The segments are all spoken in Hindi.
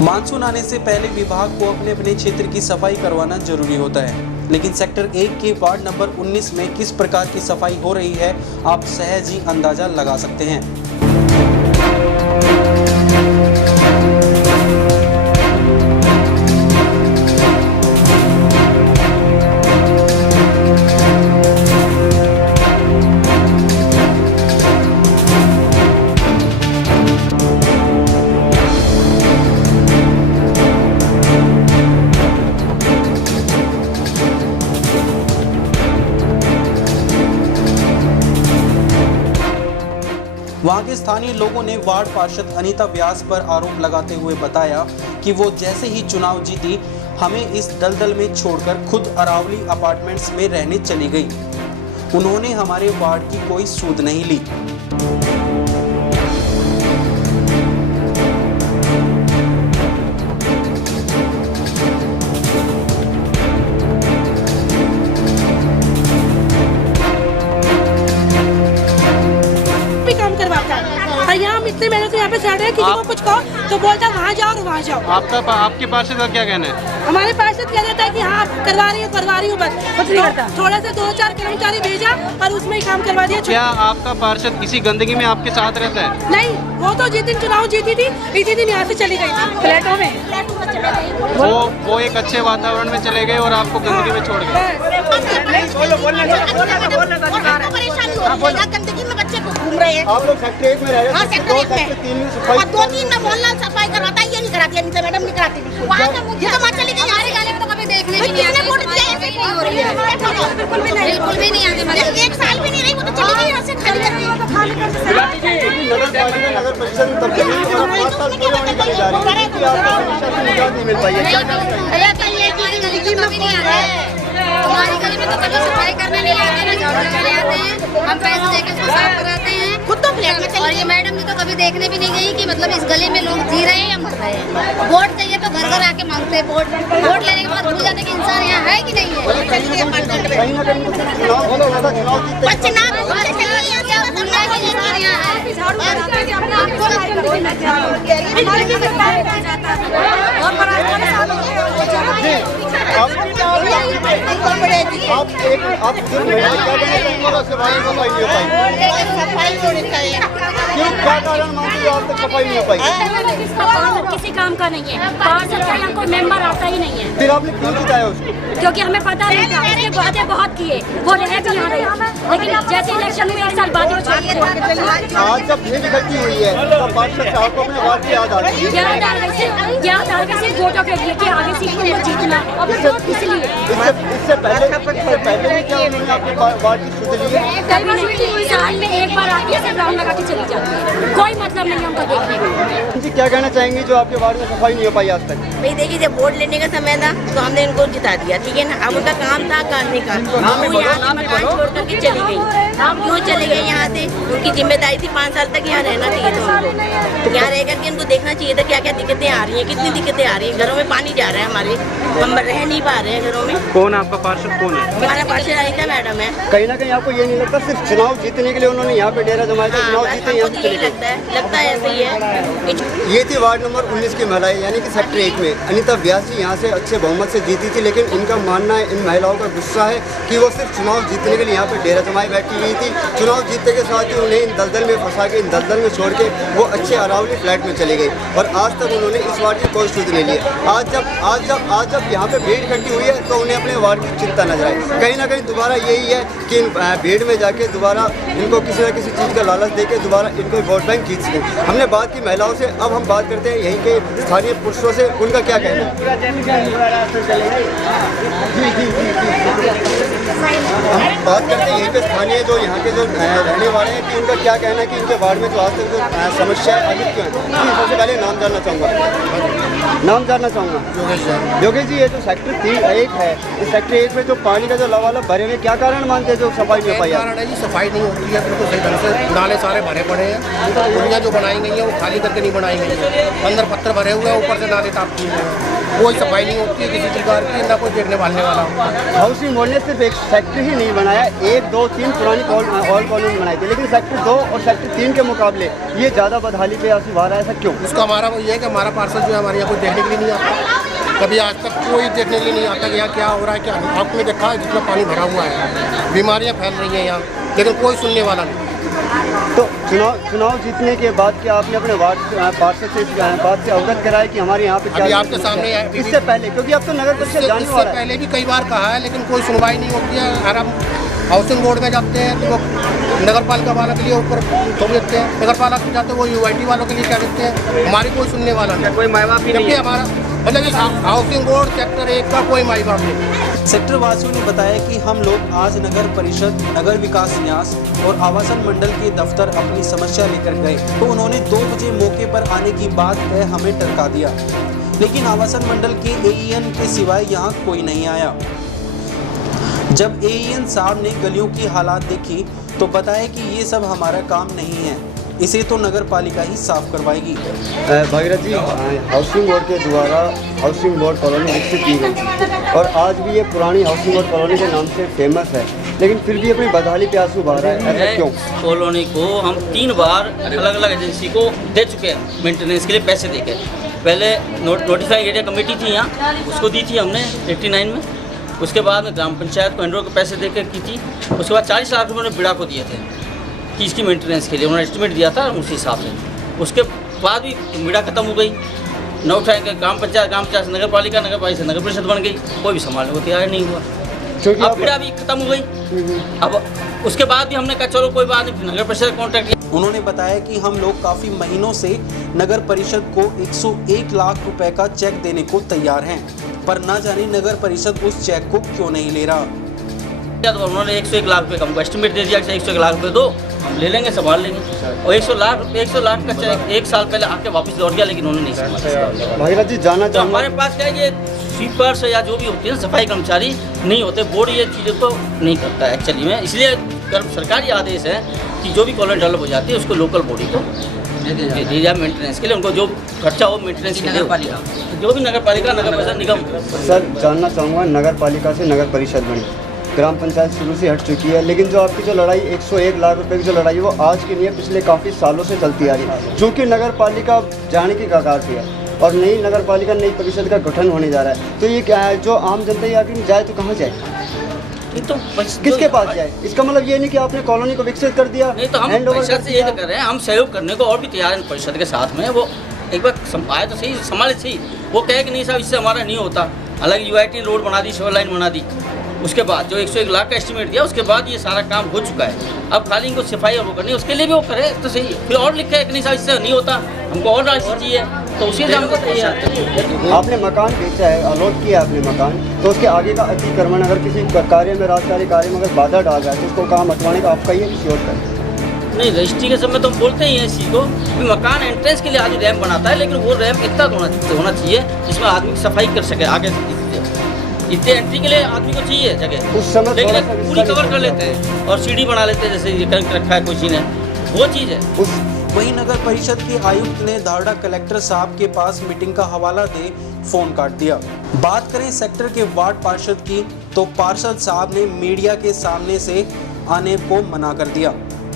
मानसून आने से पहले विभाग को अपने अपने क्षेत्र की सफाई करवाना जरूरी होता है, लेकिन सेक्टर 1 के वार्ड नंबर 19 में किस प्रकार की सफाई हो रही है आप सहज ही अंदाजा लगा सकते हैं। वहां के स्थानीय लोगों ने वार्ड पार्षद अनीता व्यास पर आरोप लगाते हुए बताया कि वो जैसे ही चुनाव जीती हमें इस दलदल में छोड़कर खुद अरावली अपार्टमेंट्स में रहने चली गई। उन्होंने हमारे वार्ड की कोई सूद नहीं ली। इतने मेहनत यहाँ पे चढ़ रहे हैं, किसी को कुछ कहो तो बोलता है वहाँ जाओ और वहाँ जाओ। आपके पार्षद का क्या कहना है? हमारे पार्षद कह देता है कि हाँ करवा रही हूँ बस कुछ नहीं करता। थोड़ा सा 2-4 कर्मचारी भेजा और उसमें ही काम करवा दिया। क्या आपका पार्षद इसी गंदगी में आपके साथ रहता है? नहीं, वो तो जिस दिन चुनाव जीती थी इसी दिन यहाँ से चली गई थी फ्लैटों में। वो एक अच्छे वातावरण में चले गए और आपको गंदगी में छोड़ गए। गंदगी में बच्चे को घूम रहे हैं। आप लोग सेक्टर 1 में रह रहे हैं? हाँ, सेक्टर 1 में सफाई 2-3 में मोहल्ला सफाई करवाता है, ये नहीं कराती है, नीचे मैडम नहीं कराती। वहाँ तो मुझे तो चली गई, हमारे गाली में तो कभी देखने भी नहीं आती। वोट दिया ऐसे नहीं हो रही है, बिल्कुल भी नहीं आती। 1 साल भी नहीं रही, वो तो चली गई यहाँ से खाली करके। नगर परिषद में तब्दीली 5 साल पूरे होने के लिए जा रही है कि आपको हमेशा से निकाल नहीं मिल पाई है। क्या हमारी गली में तो कभी सफाई करने नहीं आते, ना झाड़ू लगाने आते हैं। हम पैसे देके उसको साफ कराते हैं खुद तो फ्लैट में। और ये मैडम जी तो कभी देखने भी नहीं गई कि मतलब इस गली में लोग जी रहे हैं या मर रहे हैं। वोट चाहिए तो घर घर आके मांगते हैं वोट लेने के बाद भूल जाने के इंसान यहाँ है कि नहीं है। किसी काम का नहीं है, पार्षद का यहाँ कोई मेंबर आता ही नहीं है। फिर आपने क्यों जिताया उसको? क्योंकि हमें पता नहीं था, उसने वादे बहुत किए, वो रह भी यहाँ रही, लेकिन जैसे इलेक्शन में 1 साल बाद आज जब भीड़ इकट्ठी हुई है तो पार्षद साहब को अपने वाद की याद आ रही है। याद आ गई सिर्फ वोटों के लिए कि आगे सीट को जीतना है, इसलिए। इससे पहले भी क्या उन्होंने आपके वार्ड की सुध ली है? कभी नहीं, साल में 1 बार आती है, सिर्फ राउंड लगा के चली जाती है, कोई मतलब नहीं हमको देखने का। जी क्या कहना चाहेंगे जो आपके वार्ड में सफाई नहीं हो पाई आज तक? भाई देखिए, जब वोट लेने का समय था तो हमने इनको जिता दिया, ठीक है ना। अब उनका काम था करने का, वो यहाँ से मकान छोड़ करके चली गई। क्यों चले गए यहाँ से? उनकी जिम्मेदारी थी 5 साल तक यहाँ रहना चाहिए था उनको। यहाँ रह करके उनको देखना चाहिए था क्या क्या दिक्कतें आ रही हैं, कितनी दिक्कतें आ रही हैं। घरों में पानी जा रहा है हमारे, हम रह नहीं पा रहे हैं घरों में। कौन आपका पार्षद कौन है? हमारा पार्षद अनीता मैडम है। कहीं ना कहीं आपको ये नहीं लगता सिर्फ चुनाव जीतने के लिए उन्होंने यहाँ पे डेरा जमाया था? चुनाव जीते यहाँ पे लगता है ऐसे ही है। ये थी वार्ड नंबर 19 की महिलाएं, यानी कि सेक्टर 1 में अनीता व्यास जी यहाँ से अच्छे बहुमत से जीती थी, लेकिन इनका मानना है, इन महिलाओं का गुस्सा है कि वो सिर्फ चुनाव जीतने के लिए यहाँ पे डेरा जमाए बैठी हुई थी। चुनाव जीतने के साथ ही उन्हें इन दलदल में फंसा के, इन दलदल में छोड़ के वो अच्छे अरावली फ्लैट में चली गई और आज तक उन्होंने इस वार्ड की कोई सूद नहीं ली। आज जब यहाँ पे भीड़ इकट्ठी हुई है तो उन्हें अपने वार्ड की चिंता नजर आई। कहीं ना कहीं दोबारा यही है कि इन भीड़ में जाके दोबारा इनको किसी न किसी चीज़ का लालच देके दोबारा इनको वोट बैंक खींच सकें। हमने बात की महिलाओं से, अब हम बात करते हैं यहीं के स्थानीय पुरुषों से, उनका क्या कहना है। हम बात करते हैं यहीं पे स्थानीय जो यहाँ के जो रहने वाले हैं कि उनका क्या कहना है कि इनके वार्ड में जो आज तक जो समस्या है अभी क्यों है। सबसे पहले नाम जानना चाहूँगा। योगेश जी, ये जो सेक्टर 1 है, इस सेक्टर 1 में जो पानी का जो लवालब भरे हुए, क्या कारण मानते हैं जो सफाई नहीं हो पाई? कारण है जी, सफाई नहीं होती है बिल्कुल सही तरह से। नाले सारे भरे पड़े हैं, दुनिया जो बनाई गई है वो खाली करके नहीं बनाई गई है। अंदर पत्थर भरे हुए हैं, ऊपर से नाले साफ किए हुए हैं। कोई सफाई नहीं होती है किसी प्रकार की, ना कोई देखने वालने वाला। हाउसिंग बोर्ड ने सिर्फ 1 सेक्टर ही नहीं बनाया, 1, 2, 3 पुरानी ऑल कॉलोनी बनाई थी, लेकिन सेक्टर 2 और सेक्टर 3 के मुकाबले ये ज़्यादा बदहाली पे आंसू बहा रहा है। ऐसा क्यों? उसका हमारा वो ये है कि हमारा पार्षद जो है हमारे यहाँ कोई देखने के लिए नहीं आता, कभी आज तक कोई देखने के लिए नहीं आता कि यहाँ क्या हो रहा है, क्या नहीं। आपने देखा है जितना पानी भरा हुआ है, बीमारियाँ फैल रही हैं यहाँ, लेकिन कोई सुनने वाला नहीं। तो चुनाव जीतने के बाद क्या आपने अपने वार्ड पार्षद से इस बात से अवगत कराया कि हमारे यहाँ पे अभी आपके सामने है, इससे पहले, क्योंकि अब तो नगर परिषद जाने वाला है। पहले भी कई बार कहा है, लेकिन कोई सुनवाई नहीं होती है। अगर हम हाउसिंग बोर्ड में जाते हैं तो वो नगर पालिका वालों के लिए ऊपर थोप देते हैं, नगर पालिका में जाते हैं वो यूआईटी वालों के लिए क्या देते हैं, हमारी कोई सुनने वाला नहीं, कोई माई बाप नहीं। हमारा मतलब इस हाउसिंग बोर्ड सेक्टर 1 का कोई माई बाप नहीं। सेक्टर वासियों ने बताया कि हम लोग आज नगर परिषद, नगर विकास न्यास और आवासन मंडल के दफ्तर अपनी समस्या लेकर गए, तो उन्होंने 2 बजे मौके पर आने की बात कह हमें टरका दिया, लेकिन आवासन मंडल के एईएन के सिवाय यहाँ कोई नहीं आया। जब एईएन साहब ने गलियों की हालात देखी तो बताया कि ये सब हमारा काम नहीं है, इसे तो नगर पालिका ही साफ करवाएगी। भागीरथ जी, हाउसिंग बोर्ड के द्वारा हाउसिंग बोर्ड कॉलोनी विकसित की गई थी और आज भी ये पुरानी हाउसिंग बोर्ड कॉलोनी के नाम से फेमस है, लेकिन फिर भी अपनी बदहाली पे आंसू बहा रहा है। ऐसा क्यों? कॉलोनी को हम 3 बार अलग अलग एजेंसी को दे चुके हैं मेंटेनेंस के लिए पैसे देके। पहले नोटिफाइंग एरिया कमेटी थी यहाँ, उसको दी थी हमने 89 में। उसके बाद में ग्राम पंचायत को एंड्रो को पैसे देकर की थी। उसके बाद 40 लाख रुपये बिड़ा को दिए थे कि इसकी मेंटेनेंस के लिए उन्होंने एस्टिमेट दिया था उसी हिसाब से। उसके बाद भी बिड़ा खत्म हो गई, न उठाएंगे ग्राम पंचायत से नगर पालिका से नगर परिषद बन गई, कोई भी संभालने को तैयार नहीं हुआ। अब बिड़ा भी खत्म हो गई। अब उसके बाद भी हमने कहा चलो कोई बात नहीं, नगर परिषद कॉन्ट्रैक्ट। उन्होंने बताया कि हम लोग काफ़ी महीनों से नगर परिषद को 101 लाख रुपए का चेक देने को तैयार हैं, पर न जाने नगर परिषद उस चेक को क्यों नहीं ले रहा। तो उन्होंने 101 लाख रुपए का हमको एस्टिमेट दे दिया कि 101 लाख रुपए दो, हम ले लेंगे, संभाल लेंगे। और 100 लाख का चेक 1 साल पहले आके वापस लौट गया, लेकिन उन्होंने नहीं संभाला। भागीरथ जी, जाना तो हमारे पास क्या है, ये स्वीपर्स या जो भी होते हैं सफाई कर्मचारी नहीं होते, बोर्ड ये चीज़ों को नहीं करता है एक्चुअली में। इसलिए सरकारी आदेश है कि जो भी कॉलोनी डेवलप हो जाती है उसको लोकल बॉडी को दे जाए मेंटेनेंस के लिए, उनको जो खर्चा हो मेंटेनेंस के लिए जो भी नगर पालिका, नगर परिषद, निगम। सर, जानना चाहूँगा, नगर पालिका से नगर परिषद बनी, ग्राम पंचायत शुरू से हट चुकी है, लेकिन जो आपकी जो लड़ाई 101 लाख रुपए की जो लड़ाई है वो आज की नहीं है, पिछले काफ़ी सालों से चलती आ रही है। चूँकि नगर पालिका जाने की कगार पे है और नई नगर पालिका, नई परिषद का गठन होने जा रहा है, तो ये क्या है, जो आम जनता ये आखिर जाए तो कहाँ जाए, तो किसके पास जाए? इसका मतलब ये नहीं कि आपने कॉलोनी को विकसित कर दिया, नहीं तो हम परिषद से ये तो कर रहे हैं, हम सहयोग करने को और भी तैयार हैं परिषद के साथ में। वो एक बार आए तो सही, संभाले सही। वो कहे कि नहीं साहब इससे हमारा नहीं होता, अलग यूआईटी रोड बना दी, सिविल लाइन बना दी, उसके बाद जो 101 लाख का एस्टिमेट दिया उसके बाद ये सारा काम हो चुका है। अब खाली इनको सफाई और वो करनी है, उसके लिए भी वो करे तो सही। फिर और लिखे है कि नहीं साहब इससे नहीं होता, हमको और राशि चाहिए, तो उसी से हमको आपने मकान बेचा है, अलॉट किया आपने मकान, तो उसके आगे का अतिक्रमण अगर किसी कार्य में, राजकारी कार्य में अगर बाधा डाल रहा है तो उसको काम हटवाने का आपका ही है, किसी और का? नहीं, रजिस्ट्री के समय तो हम बोलते ही हैं इस चीज़ को कि मकान एंट्रेंस के लिए आदमी रैम्प बनाता है, लेकिन वो रैम्प इतना होना चाहिए जिसमें आदमी सफाई कर सके आगे से। इतने एंट्री के लिए आदमी को चाहिए जगह, उस समय लेकिन पूरी कवर कर लेते हैं और सीढ़ी बना लेते हैं, जैसे ये कर रखा है कोई ने, वो चीज़ है। वहीं नगर परिषद के आयुक्त ने धारड़ा कलेक्टर साहब के पास मीटिंग का हवाला दे फोन काट दिया। बात करें सेक्टर के वार्ड पार्षद की, तो पार्षद साहब ने मीडिया के सामने से आने को मना कर दिया।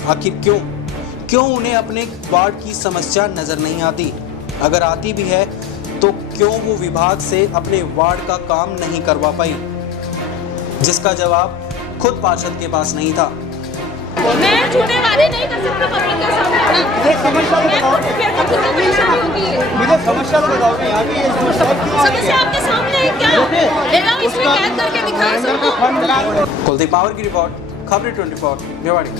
आखिर क्यों उन्हें अपने वार्ड की समस्या नजर नहीं आती? अगर आती भी है तो क्यों वो विभाग से अपने वार्ड का काम नहीं करवा पाई, जिसका जवाब खुद पार्षद के पास नहीं था। मैं झूठे वादे नहीं कर सकता पब्लिक के सामने। मुझे समस्या तो बताओ, यहाँ की समस्या आपके सामने है क्या? इसमें कैद करके दिखा सकता हूँ। कुलदीप पावर की रिपोर्ट, खबरें 24 भिवाड़ी।